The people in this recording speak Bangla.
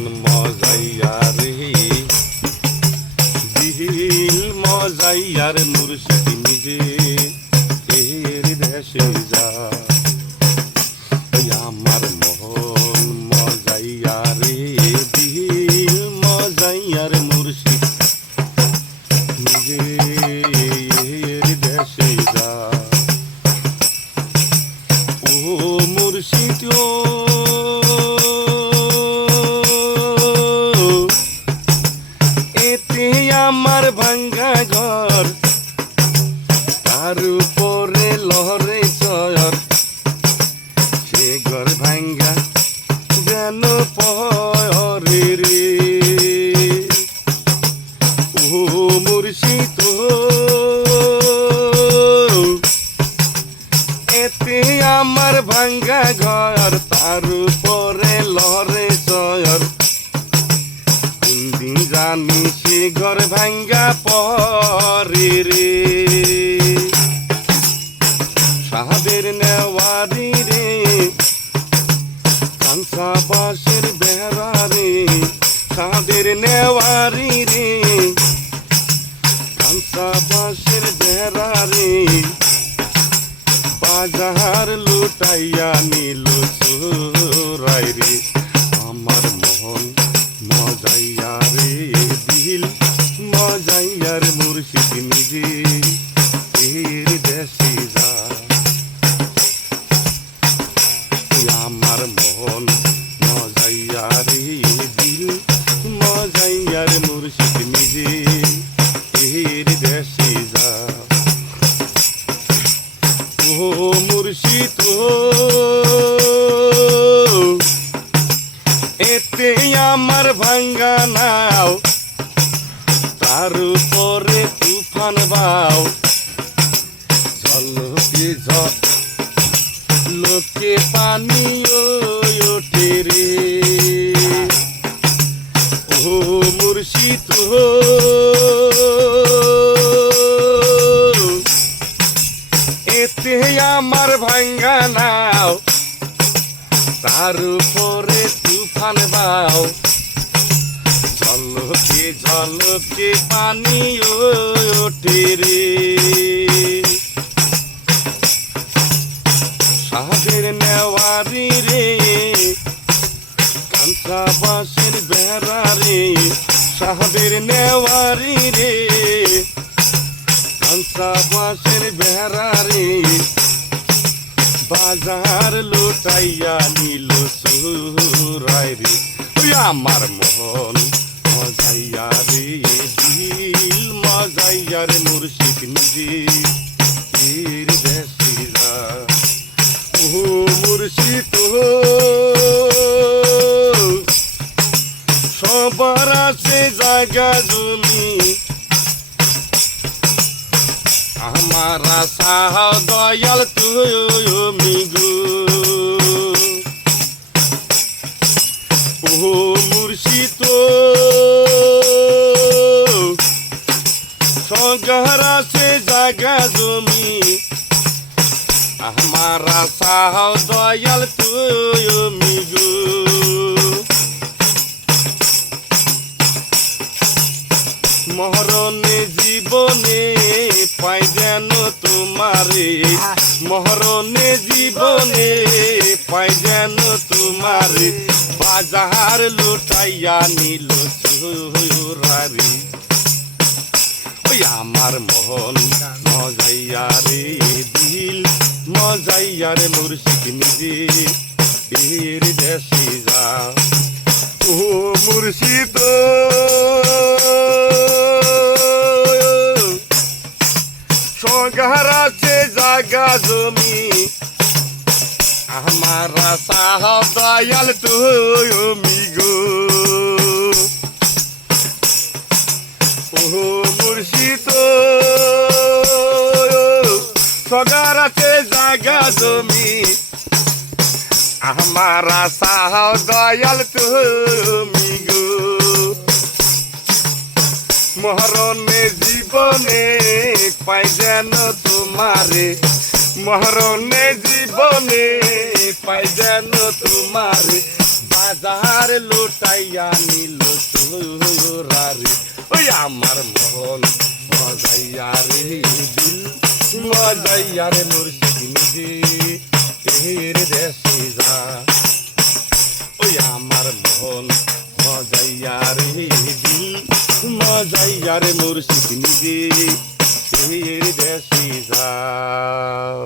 মহন মজাইয়ার দিল মজাইয়ার মুর্শিদ নিজে এর দেশে যা আমার মহন মজাইয়ার দিল মজাইয়ার মুর্শিদ নিজে এর দেশে যা ও মুর্শিদ আমার ভাঙ্গা ঘর তার উপরে লহরে চর সে ঘর ভাঙ্গা যেন পরে রে ও মুর্শিদ এতে আমার ভাঙ্গা ঘর তার উপরে লহরে চর জানি সে ঘর ভাঙ্গা পরে রে সাহাবের নেওয়ারি রে কাঁচা বাঁশের বেড়া রে সাহাবের নেওয়ারি রে কাঁচা বাঁশের বেড়া রে বাজার লুটাইয়া নিল চোরাই রে আমার মন মজাইয়া রে দিল মজাইয়ার মুর্শিদ নিজে এর দেশে যা আমার মন মজাইয়া রে দিল মজাইয়ার মুর্শিদ নিজে এর দেশে যা ও মুর্শিদ এতে আমার ভাঙ্গা নাও তার উপরে তুফান বাও ঝলকে লোকে পানি ওঠে রে ও মুর্শিদ এতে আমার ভাঙ্গা নাও তার উপরে তুফান বাও ঝলকে ঝলকে পানি ওঠে রে সাহাবের নেওয়ারি রে কাঁচা বাঁশের বেড়া রে সাহাবের নেওয়ারি রে কাঁচা বাঁশের বেড়া রে বাজার লুটাইয়া নিল চোরাই রে আমার মহন মজাইয়া রে দিল মজাইয়ার মুর্শিদ নিজে এর দেশে যা ও মুর্শিদ সবার আছে জায়গা জমি আমার আশা দয়াল তুমি গো ও মুর্শিদ সগার আছে জায়গা জমি আমার আশা দয়াল তুমি গো মহরণে জীবনে পাই যেন তোমারে মহরণে জীবনে পাই যেন তোমারে বাজার লুটাইয়া নিল চোরারি ওই আমার মহন মজাইয়া রে দিল মজাইয়া রে মুর্শিদ নিজে এর দেশে যা ও মুর্শিদ সগার আছে জায়গা জমি আমার আশা দয়াল তুমি গো ও মুর্শিদ সগার আছে জায়গা জমি আমার আশা দয়াল তুমি গো মহরণে জীবনে পাই যেন তোমারে মহরণে জীবনে পাই যেন তোমারে বাজার লুটাইয়া নিল তোরারে ওই আমার মন মজাইয়া রে দিল মজাইয়া রে মুর্শিদ নিজে এর দেশে যা ওই আমার মন মজাইয়া রে দিল মজাইয়া রে মুর্শিদ নিজে এর দেশে যাও